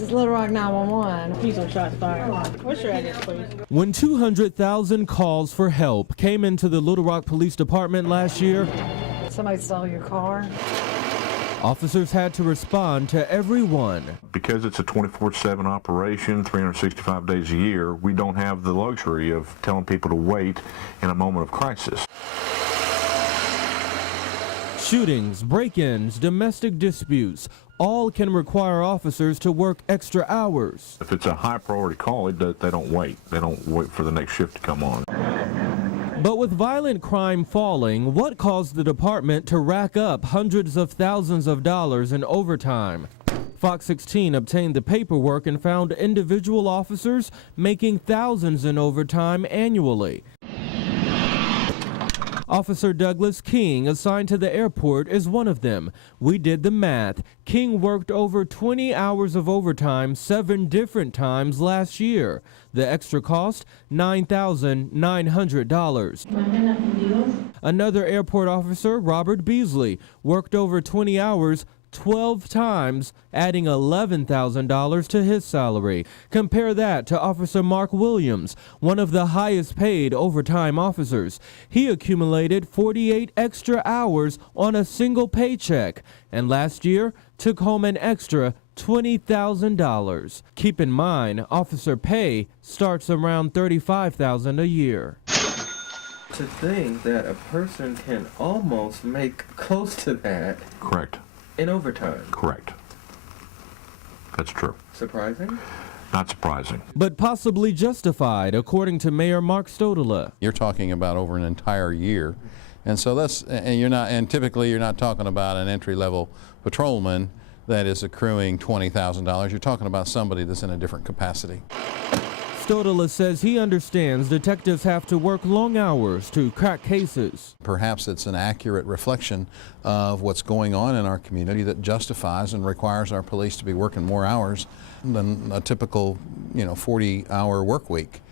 This is Little Rock 911. Please don't shots fired. What's your address, please? When 200,000 calls for help came into the Little Rock Police Department last year, Somebody stole your car. officers had to respond to every one. Because it's a 24/7 operation, 365 days a year, we don't have the luxury of telling people to wait in a moment of crisis. Shootings, break-ins, domestic disputes, all can require officers to work extra hours. If it's a high priority call, they don't wait. They don't wait for the next shift to come on. But with violent crime falling, what caused the department to rack up hundreds of thousands of dollars in overtime? Fox 16 obtained the paperwork and found individual officers making thousands in overtime annually. Officer Douglas King, assigned to the airport, is one of them. We did the math. King worked over 20 hours of overtime 7 different times last year. The extra cost, $9,900. Another airport officer, Robert Beasley, worked over 20 hours 12 times, adding $11,000 to his salary. Compare that to Officer Mark Williams, one of the highest paid overtime officers. He accumulated 48 extra hours on a single paycheck, and last year took home an extra $20,000. Keep in mind, officer pay starts around $35,000 a year. To think that a person can almost make close to that. Correct. In overtime. Correct. That's true. Surprising? Not surprising. But possibly justified, according to Mayor Mark Stodola. You're talking about over an entire year, and so typically you're not talking about an entry-level patrolman that is accruing $20,000. You're talking about somebody that's in a different capacity. Stodola says he understands detectives have to work long hours to crack cases. Perhaps it's an accurate reflection of what's going on in our community that justifies and requires our police to be working more hours than a typical, 40-hour work week.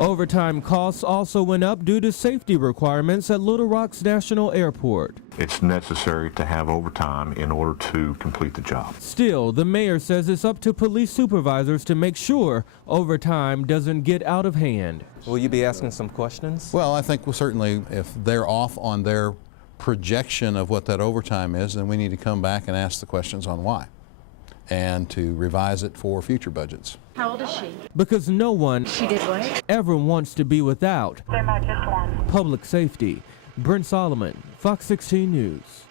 Overtime costs also went up due to safety requirements at Little Rock's National Airport. It's necessary to have overtime in order to complete the job. Still, the mayor says it's up to police supervisors to make sure overtime doesn't get out of hand. Will you be asking some questions? Well, I think certainly if they're off on their projection of what that overtime is, then we need to come back and ask the questions on why, and to revise it for future budgets. How old is she? Because no one ever wants to be without public safety. Brent Solomon, Fox 16 News.